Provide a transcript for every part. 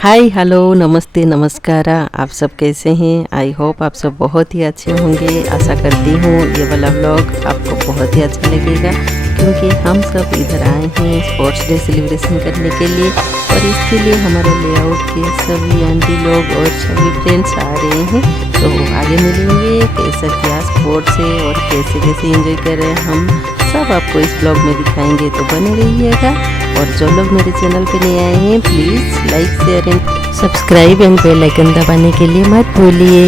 Hi hello नमस्ते नमस्कार, आप सब कैसे हैं। आई होप आप सब बहुत ही अच्छे होंगे। आशा करती हूँ ये वाला व्लॉग आपको बहुत ही अच्छा लगेगा, क्योंकि हम सब इधर आए हैं स्पोर्ट्स डे सेलिब्रेशन करने के लिए, और इसके लिए हमारे लेआउट के सभी आंटी लोग और सभी फ्रेंड्स आ रहे हैं। तो आगे मिलेंगे कैसा क्या स्पोर्ट्स है और कैसे कैसे एंजॉय कर रहे हैं, हम सब आपको इस ब्लॉग में दिखाएंगे। तो बने रहिएगा, और जो लोग मेरे चैनल पे नए आए हैं please like share and subscribe and bell icon दबाने के लिए मत भूलिए।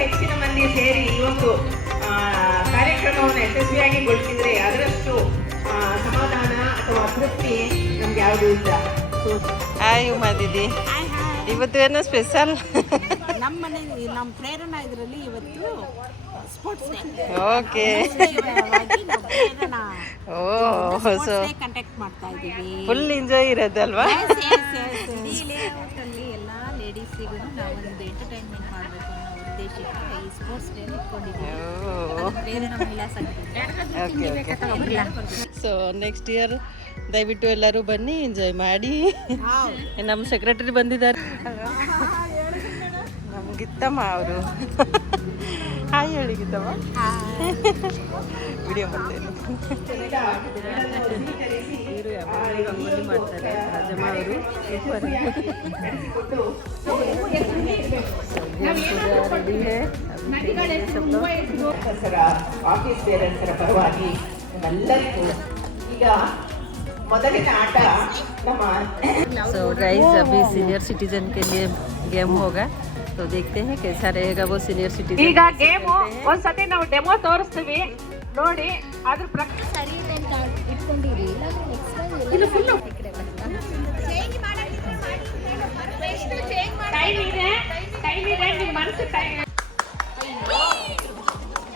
ಹೆಚ್ಚಿನ ಮಂದಿ ಸೇರಿ ಈ ಒಂದು ಕಾರ್ಯಕ್ರಮವನ್ನು ಯಶಸ್ವಿಯಾಗಿಗೊಳಿಸಿದ್ರೆ ಅದರಷ್ಟು ಸಮಾಧಾನ ಅಥವಾ ತೃಪ್ತಿ ನಮ್ಗೆ ಯಾವುದೂ ಇಲ್ಲ. ಹಾಯ್ ಉಮಾ ದೀದಿ, ಇವತ್ತು ಏನೋ ಸ್ಪೆಷಲ್ ನಮ್ಮ ಮನೆ ನಮ್ಮ ಪ್ರೇರಣಾ ಇದರಲ್ಲಿ ಇವತ್ತು sports day. Okay, so conduct ಮಾಡ್ತಾ ಇದ್ದೀವಿ. Full enjoy ಇರೋದಲ್ವಾ? ಲೇಔಟಲ್ಲಿ ಎಲ್ಲ ಲೇಡೀಸಿಗೂ ನಾವು ಒಂದು ಎಂಟರ್ಟೈನ್ಮೆಂಟ್ ಮಾಡಬೇಕು ಅನ್ನೋ ಉದ್ದೇಶಕ್ಕೆ ಈ ಸ್ಪೋರ್ಟ್ಸ್ ಡೇ ಇಟ್ಕೊಂಡಿದ್ದೀವಿ. ಪ್ರೇರಣಾ ಮಹಿಳಾ ಸಂಘ. ಸೊ ನೆಕ್ಸ್ಟ್ ಇಯರ್ ದಯವಿಟ್ಟು ಎಲ್ಲರೂ ಬನ್ನಿ, ಎಂಜಾಯ್ ಮಾಡಿ. ನಮ್ಮ ಸೆಕ್ರೆಟರಿ ಬಂದಿದ್ದಾರೆ, ನಮ್ಮ ಗಿತ್ತಮ್ಮ ಅವರು. ಹಾಯ್ ಹೇಳಿ ಗಿತ್ತಮ್ಮ. ವಿಡಿಯೋ ಮಾಡ್ತೇನೆ. ಇವರು ಯಾವಾಗಲೂ ರಂಗೋಲಿ ಮಾಡ್ತಾರೆ, ರಾಜಮ್ಮ ಅವರು. ಆಫೀಸ್ ಪೇರೆಂಟ್ಸರ ಪರವಾಗಿ ನಿಮ್ಮೆಲ್ಲರಿಗೂ ಈಗ ಮೊದಲಿನ ಆಟ ನಮ್ಮ सो गाइस अभी सीनियर सिटीजन के लिए गेम होगा, तो देखते हैं कैसा रहेगा वो सीनियर सिटीजन. ಈಗ ಗೇಮ್ ಒಂದ್ಸತಿ ನಾವು ಡೆಮೋ ತೋರಿಸ್ತೀವಿ ನೋಡಿ, ಅದ್ರ ಪ್ರಕಾರ ಸರಿ ಅಂತ ಇಟ್ಕೊಂಡಿರಿ. ಇದು ಫುಲ್ ಟೈಮ್ ಇದೆ ನಿಮ್ಮ ಮನಸ್ಸು ಟೈಮ್.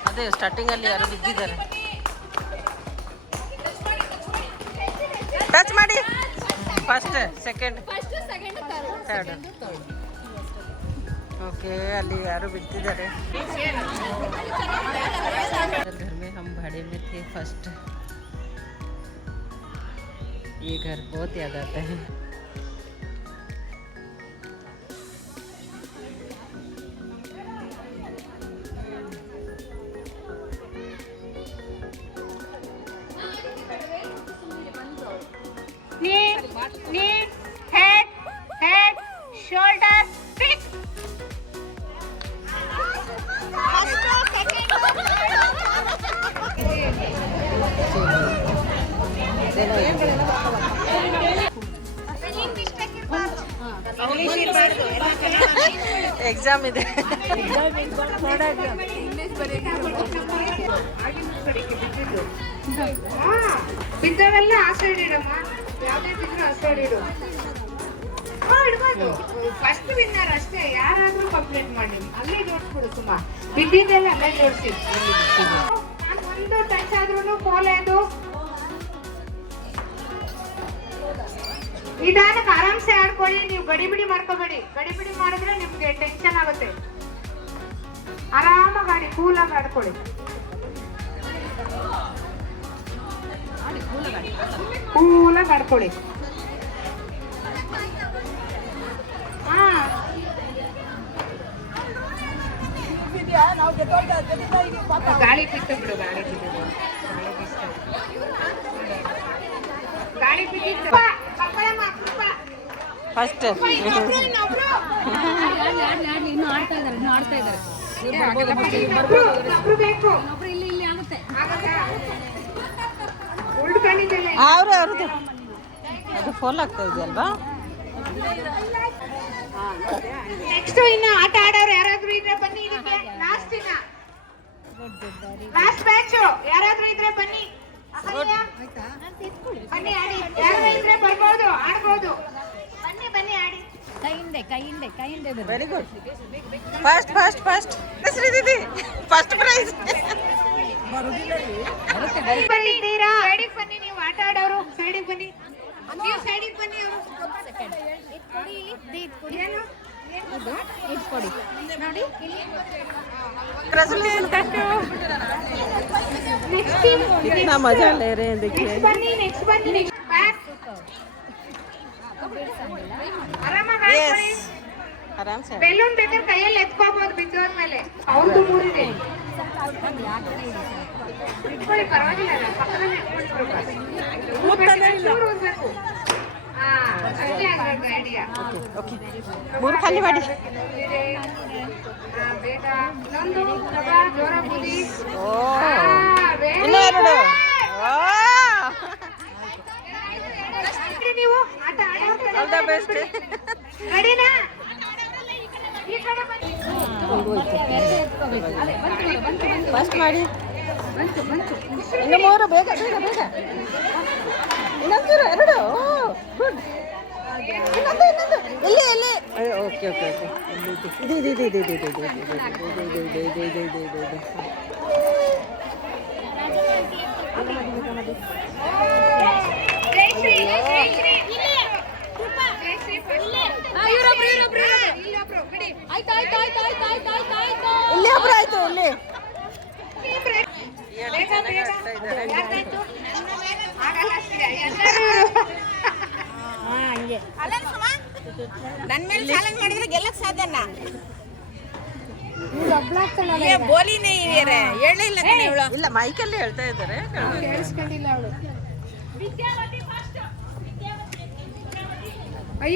ಅದೇ ಸ್ಟಾರ್ಟಿಂಗ್ ಅಲ್ಲಿ ಯಾರು ಬಿದ್ದಿದ್ದಾರೆ. ಟಚ್ ಮಾಡಿ. First second third. Okay, Ali यारो बिकते घर में हम भाड़े में थे फर्स्ट. ये घर बहुत याद आता है. knee, head, shoulders, feet. Exam ಇದೆ. ಬಿದ್ದವೆಲ್ಲ ಆ ಸೈಡ್ ಇಡಮ್ಮ, ಯಾವುದೇ ಬಿದ್ರು ಆ ಸೈಡ್ ಇಡು. ಫಸ್ಟ್ ವಿನ್ನರ್ ಅಷ್ಟೇ, ಯಾರಾದ್ರೂ ಕಂಪ್ಲೇಂಟ್ ಮಾಡಿ ಅಲ್ಲೇ ಜೋಡಿಸ್ಬಿಡು. ಸುಮ್ಮ ಬಿದ್ದಿದ್ದೆಲ್ಲ ಅಲ್ಲೇ ಜೋಡಿಸಿ. ಒಂದು ಟಚ್ ಆದ್ರೂ ಕೋಲೆದು ನಿಧಾನಕ್ಕೆ ಆರಾಮ್ಸೆ ಆಡ್ಕೊಳ್ಳಿ. ನೀವು ಗಡಿಬಿಡಿ ಮಾಡ್ಕೋಬೇಡಿ. ಗಡಿಬಿಡಿ ಮಾಡಿದ್ರೆ ನಿಮ್ಗೆ ಟೆನ್ಷನ್ ಆಗುತ್ತೆ. ಆರಾಮಾಗಿ ಆಡಿ, ಕೂಲಾಗಿ ಆಡ್ಕೊಳ್ಳಿ. ಕೂಲಾಗಿ ಆಡ್ಕೊಳ್ಳಿ. ಹಾ, ಗಾಳಿ ಬಿಟ್ಟು ಬಿಡು. ಗಾಳಿ ಬಿಟ್ಟಿತ್ತು. ಫಸ್ಟ್ ಇನ್ನು ಆಡ್ತಾ ಇದ್ದಾರೆ ಒಬ್ರು ಬೇಕು. ಇಲ್ಲಿ ಆಗುತ್ತೆ. ಉಳ್ಕೊಂಡಿದ್ದಲ್ಲ. ಅವ್ರದ್ದು ಅದು ಫೋಲ್ ಆಗ್ತಾ ಇದೆಯಲ್ವಾ? ನೆಕ್ಸ್ಟ್ ಇನ್ನು ಆಟ ಆಡೋರು ಯಾರಾದ್ರೂ ಇದ್ರೆ ಬನ್ನಿ. ಇದಕ್ಕೆ ಲಾಸ್ಟ್ ಬ್ಯಾಚ್ ಯಾರಾದ್ರೂ ಇದ್ರೆ ಬನ್ನಿ. ಬನ್ನಿ ಆಡಿ. ಯಾರು ಇದ್ರೆ ಬರ್ಬೋದು, ಆಡ್ಬೋದು. ಬನ್ನಿ ಆಡಿ. ಕೈಯಿಂದೆ ವೆರಿ ಗುಡ್. ಫಸ್ಟ್ ಹೆಸರಿದ್ದೀವಿ. ಫಸ್ಟ್ ಪ್ರೈಸ್ ಬಂದಿದ್ದೀರಾ? ಸೈಡಿಗೆ ಬನ್ನಿ. ನೀವು ಆಟ ಆಡೋರು ಸೈಡಿಗೆ ಬನ್ನಿ. ನೀವು ಸೈಡಿಗೆ ಬನ್ನಿ. ಅವರು ಕೊಡಿ ನೋಡಿ. ನೆಕ್ಸ್ಟ್ कितना मजा ले रहे हैं देखिए. नेक्स्ट बन्नी ಆರಾಮಾಗಿ ಆಡ್ಕೊಳ್ಳಿ. आराम से ಬೆಲೂನ್ ಬೇಕಾದ್ರೆ ಕೈಯಲ್ಲಿ ಎತ್ಕೋಬಹುದು ಬಿದ್ದೋದ್ಮೇಲೆ. ಅವ್ರದ್ದು ಮೂರಿದೆ. ಇಟ್ಕೊಳ್ಳಿ, ಪರವಾಗಿಲ್ಲ. ಪಕ್ಕದಲ್ಲಿ ಇಟ್ಕೊಳ್ಬೇಕು. ಹಾ, ಅಷ್ಟೇ ಆಗ್ಬೇಕು ಐಡಿಯಾ. ಓಕೆ. ಮೂರು ಖಾಲಿ ಮಾಡಿ. ಬೇಗ ಇನ್ನೊಂದು ಪ್ರಭಾ, ಜೋರ ಬುದ್ಧಿ. ಇನ್ನೂ ಎರಡು. ನೀವು ಆಟ ಆಲ್ ದ ಬೆಸ್ಟ್. ರೆಡಿನಾ? ಈ ಕಡೆ ಬನ್ನಿ. ಫಸ್ಟ್ ಮಾಡಿ. ಇನ್ನು ಮೂರು. ಬೇಗ ಇನ್ನೊಂದು ಎರಡು. ಗುಡ್. ಇನ್ನೊಂದು ಇಲ್ಲಿ. ಓಕೆ. ಇದು. ಇಲ್ಲಿ ಒಬ್ರು ಆಯ್ತು. ಇಲ್ಲಿ ನನ್ನ ಮೇಲೆ ಚಾಲೆಂಜ್ ಮಾಡಿದ್ರೆ ಗೆಲ್ಲಕ್ ಸಾಧ್ಯನಾ? ಬೋಲಿನೇ ಹೇಳಿಲ್ಲ ಇವಳು. ಇಲ್ಲ, ಮೈಕಲ್ಲಿ ಹೇಳ್ತಾ ಇದ್ದಾರೆ. ಕೇಳಿಸ್ಕೊಂಡಿಲ್ಲ ಅವಳು.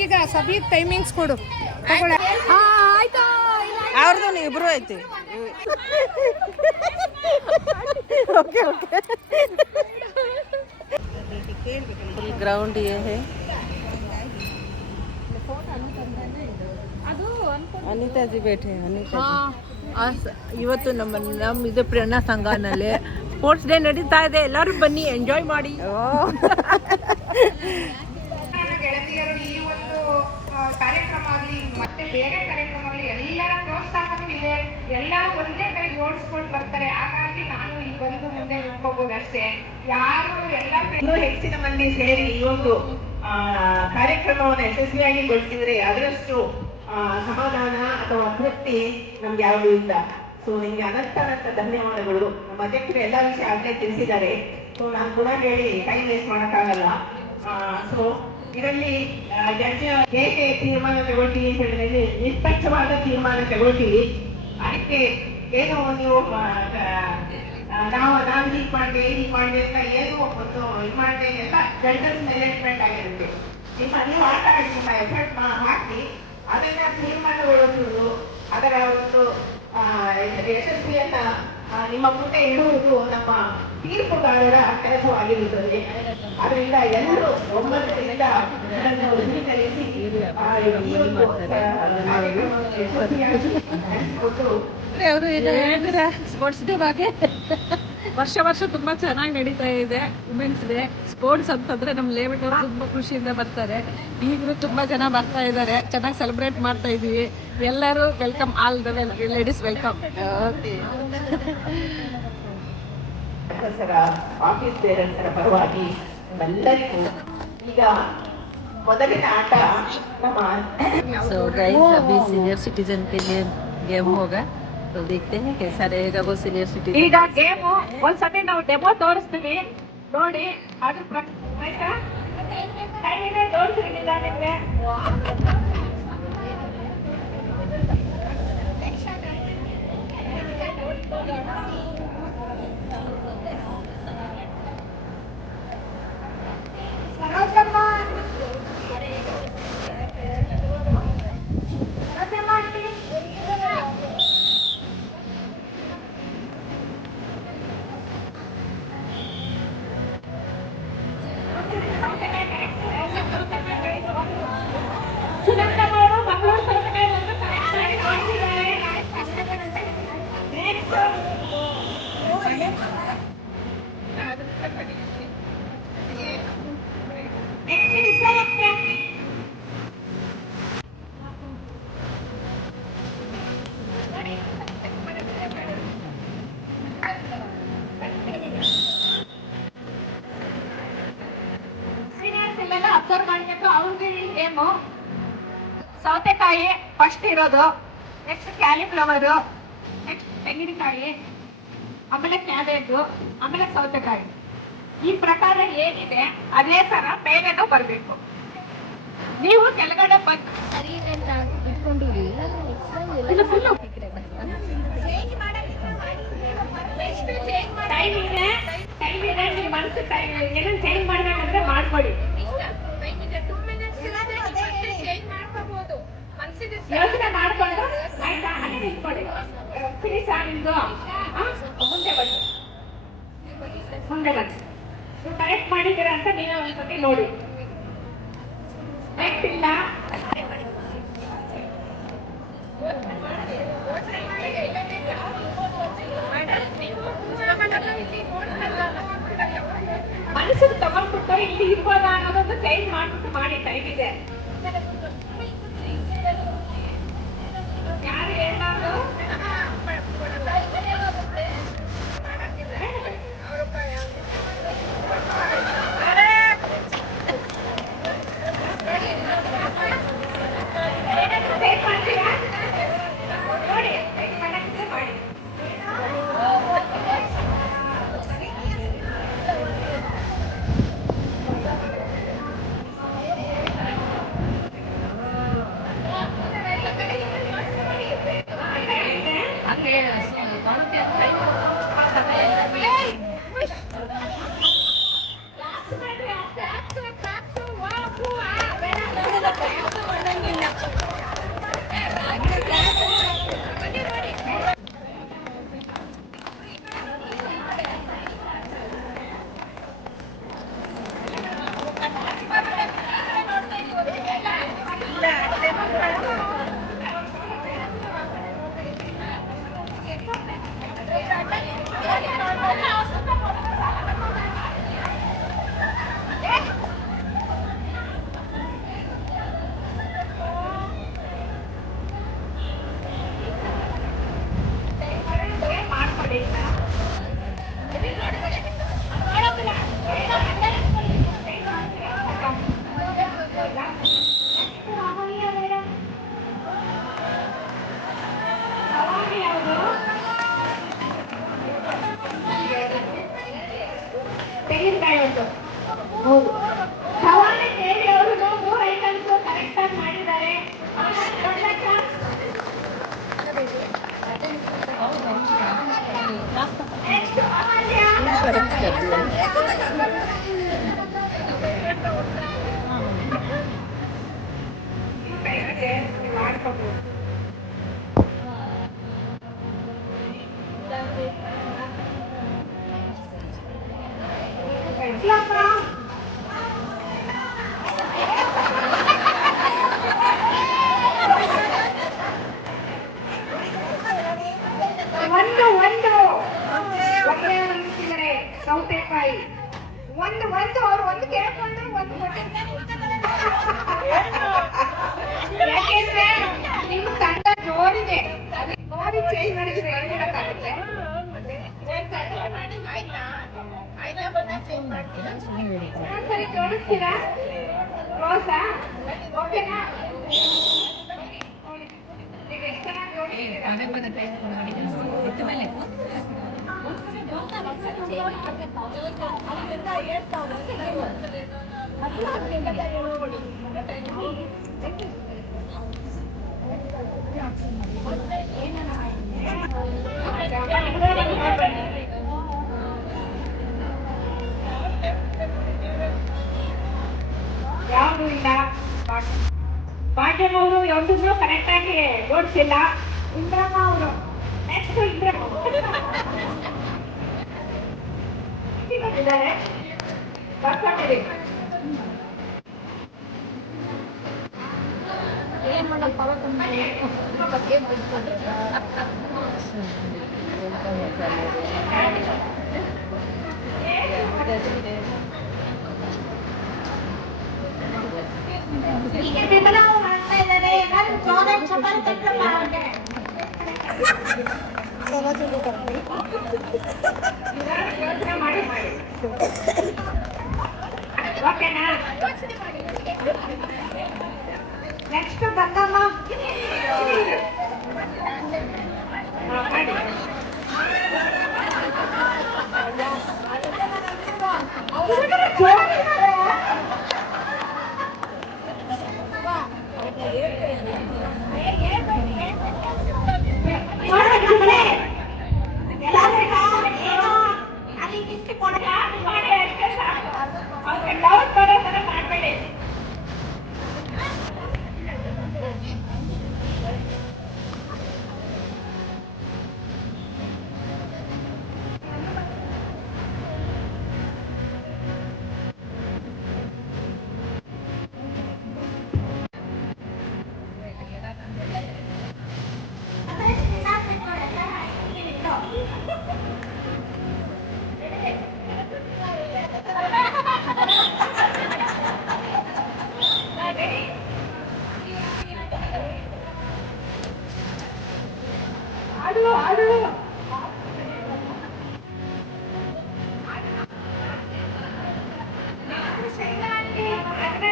ಈಗ ಸಬೀಗ್ ಟೈಮಿಂಗ್ಸ್ ಕೊಡು. ಅವ್ರದ್ದು ಇಬ್ರು ಐತಿ. ओके फुल ग्राउंड ये है. अनीता जी बैठे हैं. अनीता जी ಇವತ್ತು ನಮ್ಮ ಇದು ಪ್ರೇರಣಾ ಸಂಘನಲ್ಲಿ ಸ್ಪೋರ್ಟ್ಸ್ ಡೇ ನಡೀತಾ ಇದೆ. ಎಲ್ಲರೂ ಬನ್ನಿ, ಎಂಜಾಯ್ ಮಾಡಿ. ಗೆಳತಿಯರು ಈ ಒಂದು ಕಾರ್ಯಕ್ರಮ ಆಗಲಿ ಮತ್ತೆ ಬೇರೆ ಕಾರ್ಯಕ್ರಮ ಆಗಲಿ ಎಲ್ಲರ ಪ್ರೋತ್ಸಾಹನೂ ಇದೆ. ಎಲ್ಲರೂ ಒಂದೇ ಕೈ ಜೋಡಿಸ್ಕೊಂಡು ಬರ್ತಾರೆ. ಹಾಗಾಗಿ ನಾನು ಈ ಬಂದು ಮುಂದೆ ನಿಂತ್ಕೋಬಹುದು ಅಷ್ಟೇ. ಯಾರು ಇನ್ನೂ ಹೆಚ್ಚಿನ ಮಂದಿ ಸೇರಿ ಈ ಒಂದು ಕಾರ್ಯಕ್ರಮವನ್ನು ಯಶಸ್ವಿಯಾಗಿ ಗೊಳಿಸಿದ್ರೆ ಅದರಷ್ಟು ಸಮಾಧಾನ ಅಥವಾ ತೃಪ್ತಿ ನಮ್ಗೆ ಯಾವುದೂ ಇಲ್ಲ. ಸೊ ನಿಮ್ಗೆ ಅನಂತ ಧನ್ಯವಾದಗಳು. ನಮ್ಮ ಅಧ್ಯಕ್ಷರು ಎಲ್ಲ ವಿಷಯ ಆಗಲೇ ತಿಳಿಸಿದ್ದಾರೆ. ಸೊ ನಾನು ಕೂಡ ಹೇಳಿ ಟೈಮ್ ವೇಸ್ಟ್ ಮಾಡೋಕ್ಕಾಗಲ್ಲ. ಸೊ ಇದರಲ್ಲಿ ಜಡ್ಜ್ ಹೇಗೆ ತೀರ್ಮಾನ ತಗೊಳ್ತೀವಿ ಅಂತ ಹೇಳಿದ್ರೆ ನಿಷ್ಪಕ್ಷವಾದ ತೀರ್ಮಾನ ತಗೊಳ್ತೀವಿ. ಅದಕ್ಕೆ ಏನು ನೀವು ನಾವು ಹೀಗೆ ಮಾಡಿದೆ ಅಂತ ಏನು ಒಂದು ಇದು ಮಾಡಿದೆ ಎಲ್ಲ ಜಡ್ಜಸ್ ಮ್ಯಾನೇಜ್ಮೆಂಟ್ ಆಗಿರುತ್ತೆ. ನೀವು ಆಟ ಆಡಿ ನಿಮ್ಮ ಎಫರ್ಟ್ ಹಾಕಿ ಅದನ್ನ ತೀರ್ಮಾನಗೊಳಿಸುವುದು, ಅದರ ಒಂದು ಯಶಸ್ವಿಯನ್ನ ನಿಮ್ಮ ಮುಂದೆ ಇಡುವುದು ನಮ್ಮ ತೀರ್ಪುಗಾರರ ಕೆಲಸವಾಗಿರುತ್ತದೆ. ಅದರಿಂದ ಎಲ್ಲರೂ ಒಮ್ಮತದಿಂದ ಅವರು ಈಗ ಹೇಳಿದ್ರೆ ಸ್ಪೋರ್ಟ್ಸ್ ಡೇ ಬಗ್ಗೆ ವರ್ಷ ತುಂಬಾ ಚೆನ್ನಾಗಿ ನಡೀತಾ ಇದೆ. ವುಮೆನ್ಸ್ ಡೇ ಸ್ಪೋರ್ಟ್ಸ್ ಅಂತಂದ್ರೆ ನಮ್ಮ ಲೇಔಟ್ ಅವರು ತುಂಬಾ ಖುಷಿಯಿಂದ ಬರ್ತಾರೆ. ಈಗಲೂ ತುಂಬಾ ಜನ ಬರ್ತಾ ಇದ್ದಾರೆ. ಚೆನ್ನಾಗಿ ಸೆಲೆಬ್ರೇಟ್ ಮಾಡ್ತಾ ಇದೀವಿ. ಎಲ್ಲರೂ welcome, all the ladies welcome. Office ಬೇರೆಂತರ ಪರವಾಗಿ ಎಲ್ಲರಿಗೂ ಈಗ ಮೊದಲಿನ ಆಟ ನಮ್ಮ सो गाइस अभी सीनियर सिटीजन के लिए गेम होगा, तो देखते हैं कैसा रहेगा वो सीनियर सिटीजन। ಈಗ ಗೇಮು ಒಂದ್ಸತಿ ನಾವು ಡೆಮೋ ತೋರಿಸ್ತೀವಿ ನೋಡಿ, ಅದ್ರ ಆಯ್ತಾ ಟೈಮಿಗೆ ತೋರಿಸಿರ್ಲಿಲ್ಲ ನಿಮ್ಗೆ. ಸರೋಜಮ್ಮ, ಸರೋಜಮ್ಮ ಆಂಟಿ. ಸುನಂದಮ್ಮವರು ಮಂಗಳೂರು ಸೌತೆಕಾಯಿ ಒಂದು correct ಆಗಿ ನೋಡ್ತಿದ್ದಾರೆ. Next ವಿದ್ಯಾಲಕ್ಷ್ಮಿ. ಸೀನಿಯರ್ಸ್ ಇಲ್ಲೆಲ್ಲ ಅಬ್ಸರ್ವ್ ಮಾಡ್ಬೇಕು. ಅವ್ರಿಗೆ ಈ ಗೇಮು ಸೌತೆಕಾಯಿ ಫಸ್ಟ್ ಇರೋದು, ನೆಕ್ಸ್ಟ್ ಕ್ಯಾಲಿಫ್ಲವರು, ನೆಕ್ಸ್ಟ್ ತೆಂಗಿನಕಾಯಿ, ಆಮೇಲೆ ಕ್ಯಾಬೇಜು, ಆಮೇಲೆ ಸೌತೆಕಾಯಿ. ಈ ಪ್ರಕಾರ ಏನಿದೆ ಅದೇ ತರ ಬೇರೆನೂ ಬರಬೇಕು. ನೀವು ಕೆಳಗಡೆ ಬಂದು ಸರಿ ಇದೆ ಅಂತ ಇಟ್ಕೊಂಡಿರಿ. ಟೈಮ್ ಇದೆ, ನಿಮ್ಮ ಮನಸ್ಸು ಏನನ್ನ ಚೇಂಜ್ ಮಾಡ್ಬೇಕಂದ್ರೆ ಮಾಡ್ಕೊಡಿ. ಯೋಚನೆ ಮಾಡ್ಕೊಂಡು ಆಯ್ತಾ, ಅಲ್ಲೇ ನಿಂತ್ಕೊಳ್ಳಿ. ಫಿನಿಶ್ ಆಗಿದ್ದು ಮುಂದೆ ಬನ್ನಿ, ಮುಂದೆ ಬನ್ನಿ. ನೀವು ಕರೆಕ್ಟ್ ಮಾಡಿದ್ದೀರಾ ಅಂತ ನೀವೇ ಒಂದ್ಸತಿ ನೋಡಿ. ನೆಕ್ಸ್ಟ್ ಇಲ್ಲ ಮನಸ್ಸಿಗೆ ತಗೊಂಡ್ಬಿಟ್ಟು ಇಲ್ಲಿ ಇರ್ಬೋದಾ ಅನ್ನೋದೊಂದು ಚೇಂಜ್ ಮಾಡ್ಬಿಟ್ಟು ಮಾಡಿ. ಟೈಮ್ ಇದೆ. ಯಾರು ಏನಾದ್ರು ಚೇಂಜ್ ಮಾಡ್ತೀರಾ ನೋಡಿ, ಚೇಂಜ್ ಮಾಡಕ್ಕೆ ಮಾಡಿ. ತೆಂಗಿನಕಾಯಿ ಒಂದು. ಹೌದು, ಸವಾಲಿ ದೇವಿ ಅವರು 3 ಐಟಮ್ಸ್ ಕರೆಕ್ಟ್ ಆಗಿ ಮಾಡಿದ್ದಾರೆ. ನೆಕ್ಸ್ಟ್ ಅಮಲ್ಯ. ಮಾಡ್ಕೋಬಹುದು. ಒಂದು ಸೌತೆಕಾಯಿ ಒಂದು ಅವ್ರು ಒಂದು ಕೇಳ್ಕೊಂಡ್ರೆ ಒಂದು ಯಾಕೆಂದ್ರೆ ನಿಮ್ ತಂಡ ಜೋರಿದೆ, ಅದಕ್ಕೆ ನೋಡಿ ಚೇಂಜ್ ಮಾಡಿದ್ರೆ ಏನ್ ಮಾಡಕ್ಕಾಗುತ್ತೆ. ಸರಿ ತೋರಿಸ್ತೀರಾ? ಕ್ಲೋಸಾ ಓಕೆನಾ ಈಗ ಎಷ್ಟು ಚೆನ್ನಾಗಿ ಜೋಡಿಸಿದ್ದೀರಾ ಯಾವುದು ಇಲ್ಲ ಭಾಗ್ಯನವರು ಯಾವುದನ್ನು ಕರೆಕ್ಟಾಗಿ ಜೋಡಿಸಿಲ್ಲ ಇಂದ್ರಮ್ಮ ಅವರು ನೆಕ್ಸ್ಟ್ ಇಂದ್ರಮ್ಮ ಬಂದಿದ್ದಾರೆ ಬರ್ಕೊಂಡಿರಿ ಏನ್ ಮಾಡಪ್ಪ ಬಗ್ಗೆ ಬಿಟ್ಕೊಂಡ್ರೆ ಮಾಡಿ ಓಕೆನಾ ನೆಕ್ಸ್ಟ್ ಬಂದಮ್ಮ ಮಾಡಿ ಮಾಡಬೇಡಿ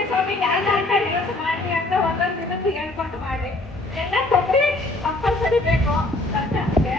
ಸ್ವಾಮಿ ಯಾರು ರಿವರ್ಸ್ ಮಾಡಿ ಅಂತ ಒಂದೊಂದು ದಿನದ್ದು ಹೇಳ್ಕೊಂಡು ಮಾಡಿ ಎಲ್ಲ ತೊಂದರೆ ಕಂಪಲ್ಸರಿ ಬೇಕು ಸಂಜೆ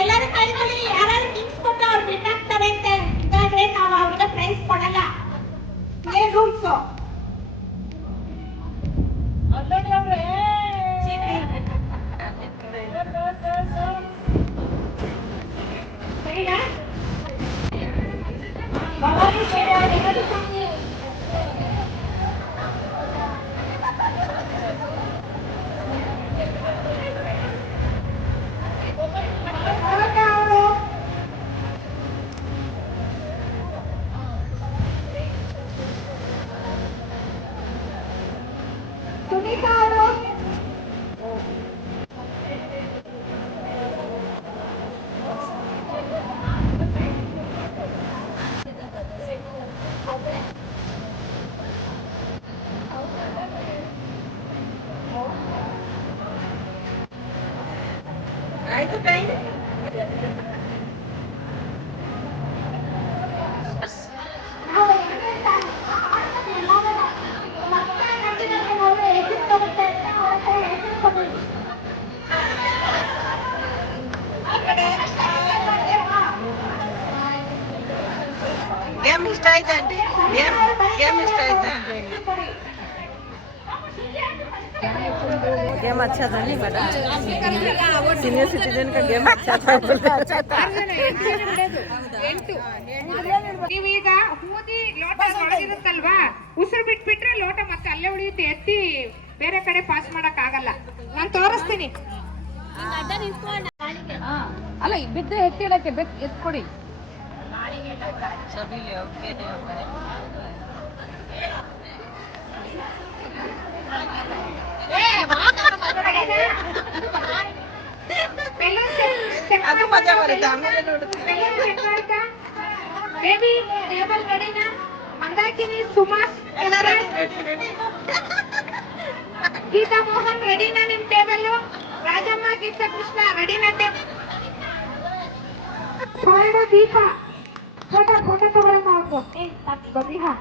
ಎಲ್ಲರೂ ಕೈಕೊಳ್ಳಿ ಯಾರು ಟಿಪ್ಸ್ ಕೊಟ್ಟು ಅವ್ರು ಬಿಟ್ಟಾಕ್ತಾರೆ ಅಂತ ಇದಾದ್ರೆ ನಾವು ಅವ್ರಿಗೆ ಪ್ರೈಸ್ ಕೊಡಲ್ಲ ಏನ್ ರೂಲ್ಸ್ ಸರಿನಾ ಭವಾನಿ ಗೇಮ್ ಇಷ್ಟ ಆಯ್ತಾ ಆಂಟಿ? ಗೇಮ್ ಇಷ್ಟ ಆಯ್ತಾ? गेम अच्छा था नहीं बड़ा सीनियर सिटीजन का गेम अच्छा था ನೀವೀಗ ಹೂದಿ ಲೋಟ ಒಳಗಿರುತ್ತಲ್ವಾ, ಉಸಿರು ಬಿಟ್ಬಿಟ್ರೆ ಲೋಟ ಮತ್ತೆ ಅಲ್ಲೇ ಉಳಿಯುತ್ತೆ, ಎತ್ತಿ ಬೇರೆ ಕಡೆ ಪಾಸ್ ಮಾಡಕ್ ಆಗಲ್ಲ. ನಾನು ತೋರಿಸ್ತೀನಿ. ಅಲ್ಲ ಬಿದ್ದೆ ಎತ್ತಿಡಕ್ಕೆ ಎತ್ಕೊಡಿ. ಅದು ಮಜಾ ಬರುತ್ತೆ, ಆಮೇಲೆ ನೋಡುತ್ತೆ. ಬೇಬಿ ಟೇಬಲ್ ರೆಡಿನಾ? ಮಂದಾಕಿನಿ, ಸುಮಾಸ್, ಗೀತಾ ಮೋಹನ್ ರೆಡಿನಾ? ನಿಮ್ ಟೇಬಲ್ ರಾಜಮ್ಮ, ಗೀತಾ ಕೃಷ್ಣ ರೆಡಿನಾ? ದೀಪಾ ಫೋಟೋ ತಗೊಳಮ್ಮ ಅವ್ರು ಬದಿಹಾ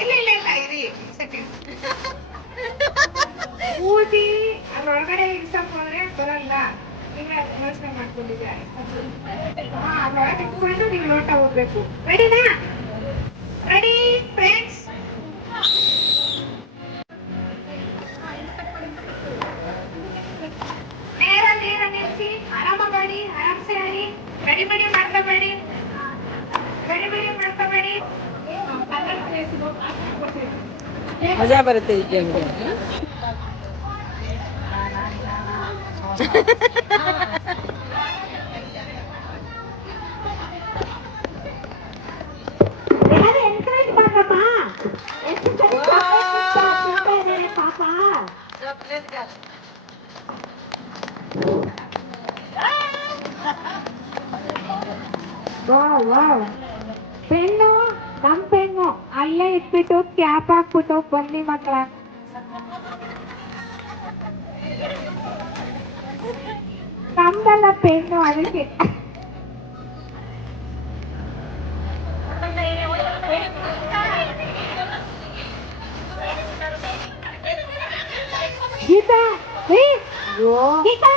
ಇಲ್ಲ ಇರಿ ಊದಿ ಅದ್ರೊಳಗಡೆ ಇಡ್ಸಕ್ ಹೋದ್ರೆ ಬರಲ್ಲ. ನೀವೇ ಯೋಚನೆ ಮಾಡ್ಕೊಂಡಿದ್ದಾರೆ. ಅದ್ರೊಳಗೆ ಇಟ್ಕೊಂಡು ನೀವು ಲೋಟ ಹೋಗ್ಬೇಕು. ರೆಡಿನಾ? Ready friends? ನೇರ ನಿಲ್ಸಿ, ಆರಾಮ ಮಾಡಿ, ಆರಾಮ್ಸೆ ಆಡಿ. ಗಡಿಬಿಡಿ ಮಾಡ್ಕೋಬೇಡಿ. ಮಜಾ ಬರುತ್ತೆ ಈ ಗೇಮ್ಗೆ. ಪೆನ್ನು, ನಮ್ ಪೆನ್ನು ಅಲ್ಲೇ ಇಟ್ಬಿಟ್ಟು ಕ್ಯಾಪ್ ಹಾಕ್ಬಿಟ್ಟು ಬನ್ನಿ ಮಕ್ಕಳ. ನಮ್ದಲ್ಲ ಪೆನ್ನು, ಅದಕ್ಕೆ ಗೀತಾ ಗೀತಾ